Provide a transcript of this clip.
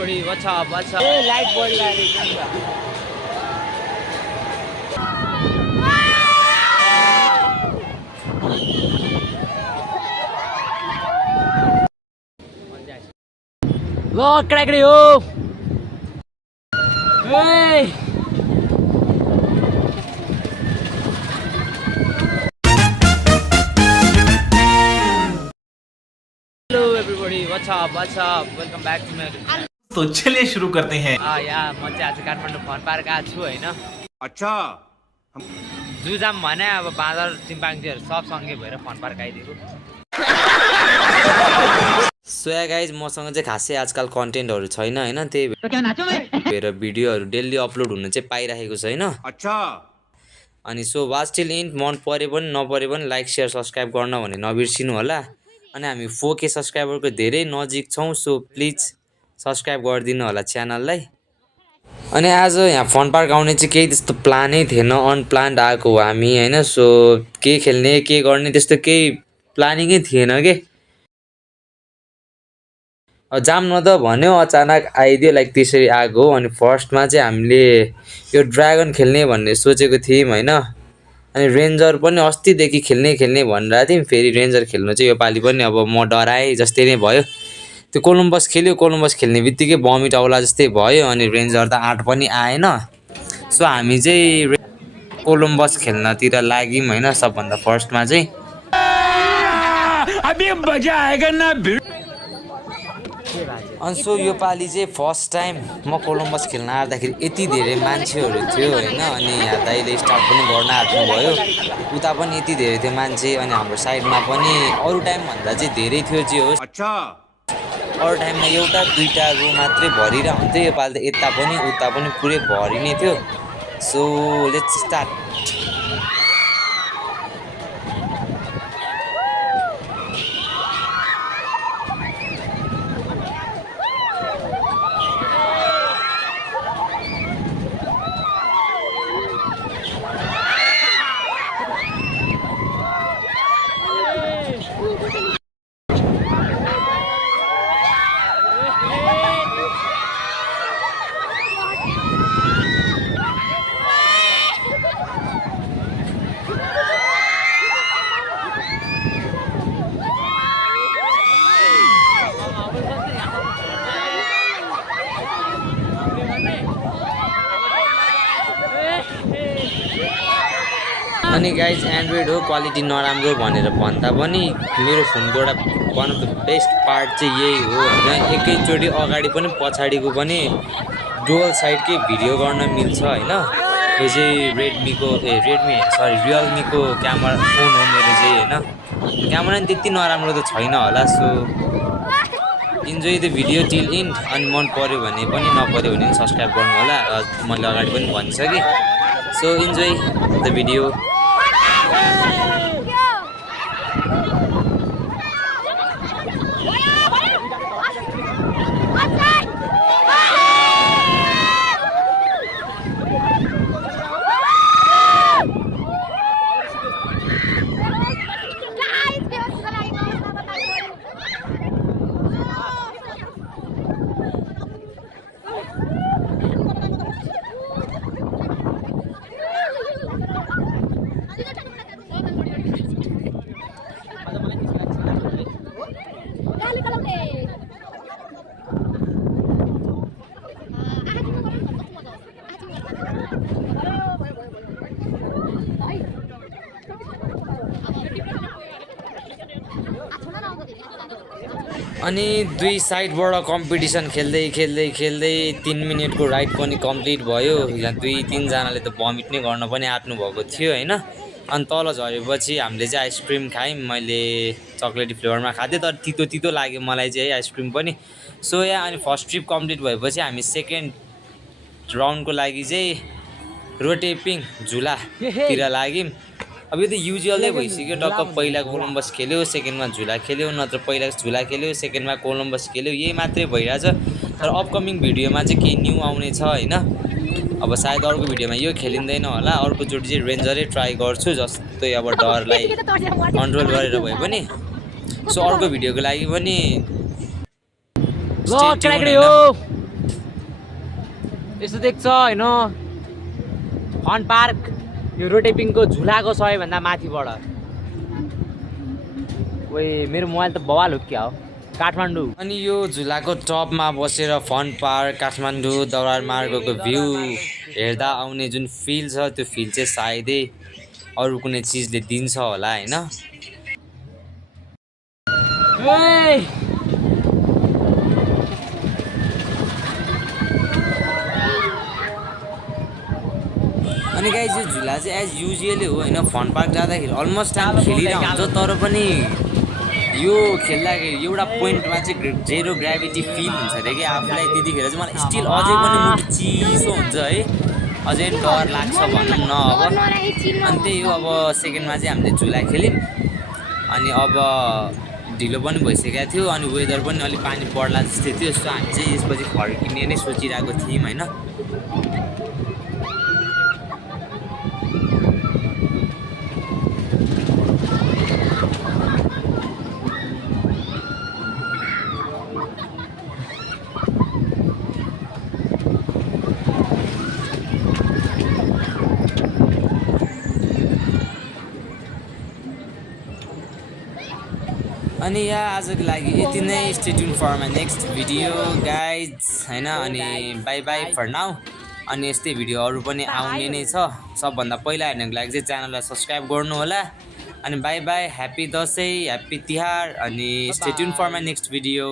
everybody, what's up, what's up? Hey, light boy, Look, crack it up! Hey! Hello everybody, what's up, what's up? Welcome back to my channel. तो चलिए शुरू करते हैं। या म चाहिँ आज काठमाडौँ फन पार्क आएको छु हैन। अच्छा जू जाम भने अब बाँदर चिम्पाङ्जीहरु सब सँगै भएर fun park आइदिएको। So yeah guys मसँग चाहिँ खासै आजकल कन्टेन्टहरु छैन हैन, त्यही भएर भिडियोहरु डेली अपलोड हुन चाहिँ पाइराखेको छैन। अच्छा अनि सो वाच टिल एन्ड मन परे पनि नपरे पनि लाइक शेयर सब्स्क्राइब गर्न भने नबिर्सिनु होला। अनि हामी 4K सब्स्क्राइबरको धेरै नजिक छौं, सो प्लिज सब्स्क्राइब गरिदिनु होला च्यानललाई। अनि आज यहाँ फन पार्क आउने चाहिँ केही त्यस्तो प्लानै थिएन, अनप्लान्ड आएको हो हामी हैन। सो के खेल्ने के गर्ने त्यस्तो केही प्लानिङै थिएन के। जाम न त भन्यो, अचानक आइदियो, लाइक त्यसरी आएको हो। अनि फर्स्टमा चाहिँ हामीले यो ड्रागन खेल्ने भन्ने सोचेको थियौँ हैन। अनि रेन्जर पनि अस्तिदेखि खेल्ने भनिरहेको थियौँ। फेरि रेन्जर खेल्नु चाहिँ योपालि पनि अब म डराएँ जस्तै नै भयो। त्यो कोलम्बस खेल्यो, कोलम्बस खेल्ने बित्तिकै बमिट आउला जस्तै भयो। अनि रेन्जर त आँट पनि आएन। सो हामी चाहिँ कोलम्बस खेल्नतिर लाग्यौँ हैन। सबभन्दा फर्स्टमा चाहिँ अभी मजा आएगा ना। अनि सो योपालि चाहिँ फर्स्ट टाइम म कोलम्बस खेल्न आउँदाखेरि यति धेरै मान्छेहरू थियो हैन। अनि यहाँ दाइले स्टार्ट पनि गर्न आँट्नुभयो, उता पनि यति धेरै थियो मान्छे। अनि हाम्रो साइडमा पनि अरू टाइम भन्दा चाहिँ धेरै थियो जे होस्। अच्छा अरू टाइममा एउटा दुईटा रो मात्रै भरिरा हुन्थ्यो, योपालि त यता पनि उता पनि पुरै भरि नै थियो। So let's start. अनि गाइज एन्ड्रोइड हो, क्वालिटी नराम्रो भनेर भन्दा पनि मेरो फोनको एउटा one of the best part चाहिँ यही हो हैन। एकैचोटि अगाडि पनि पछाडिको पनि डुअल साइडकै भिडियो गर्न मिल्छ हैन। यो चाहिँ रियलमीको क्यामेरा फोन हो मेरो चाहिँ हैन। क्यामेरा नि त्यति नराम्रो त छैन होला। So enjoy the video till and. अनि मन पर्यो भने पनि नपर्यो भने सब्स्क्राइब गर्नु होला, मैले अगाडि पनि भनिसकेँ। So enjoy the video. अनि दुई साइडबाट कम्पिटिसन खेल्दै 3 मिनेटको राइड पनि कम्प्लिट भयो। यहाँ 2-3 जनाले त भमिट नै गर्न पनि आँट्नु भएको थियो हैन। अनि तल झरेपछि हामीले चाहिँ आइसक्रिम खायौँ। मैले चक्लेटी फ्लेभरमा खाँदै, तर तितो लाग्यो मलाई चाहिँ है आइसक्रिम पनि। सो यहाँ अनि फर्स्ट ट्रिप कम्प्लिट भएपछि हामी सेकेन्ड राउन्डको लागि चाहिँ रोटेपिङ झुलातिर लाग्यौँ। अब यो त युजुअल नै भइसक्यो। टक्क पहिला कोलम्बस खेल्यो, सेकेन्डमा झुला खेल्यो, नत्र पहिला झुला खेल्यो, सेकेन्डमा कोलम्बस खेल्यो, यही मात्रै भइरहेछ। तर अपकमिङ भिडियोमा चाहिँ केही न्यू आउने छ हैन। अब सायद अर्को भिडियोमा यो खेलिँदैन होला, अर्कोचोटि चाहिँ रेन्जरै ट्राई गर्छु, जस्तै अब डरलाई कन्ट्रोल गरेर भए पनि। सो अर्को भिडियोको लागि पनि यस्तो देख्छ होइन फन पार्क यो रोटेपिङको झुलाको सबैभन्दा माथिबाट ओए मेरो मोबाइल त बवाल हो क्या हो काठमाडौँ अनि यो झुलाको टपमा बसेर फन पार्क काठमाडौँ दौरार मार्गको भ्यू हेर्दा आउने जुन फिल छ त्यो फिल चाहिँ सायदै अरू कुनै चिजले दिन्छ होला होइन अनि गाइस यो झुला चाहिँ एज युजुअली हो होइन फन पार्क जाँदाखेरि अलमोस्ट टाइम खेलिरहेको हुन्छ तर पनि यो खेल्दाखेरि एउटा पोइन्टमा चाहिँ जेरो ग्राभिटी फिल हुन्छ अरे कि आफूलाई त्यतिखेर चाहिँ मलाई स्टिल अझै पनि मुटु चिसो हुन्छ है अझै डर लाग्छ भनौँ न अब अनि त्यही हो अब सेकेन्डमा चाहिँ हामीले झुला खेल्यौँ अनि अब ढिलो पनि भइसकेको थियो अनि वेदर पनि अलिक पानी पर्ला जस्तै थियो सो हामी चाहिँ यसपछि फर्किने नै सोचिरहेको थियौँ होइन अनि यहाँ आजको लागि यति नै stay tune for my next video guys होइन अनि बाई बाई फर नाउ अनि यस्तै भिडियो अरू पनि आउने नै छ सबभन्दा पहिला हेर्नको लागि चाहिँ च्यानललाई सब्सक्राइब गर्नु होला अनि bye bye happy Dashain happy Tihar अनि stay tune for my next video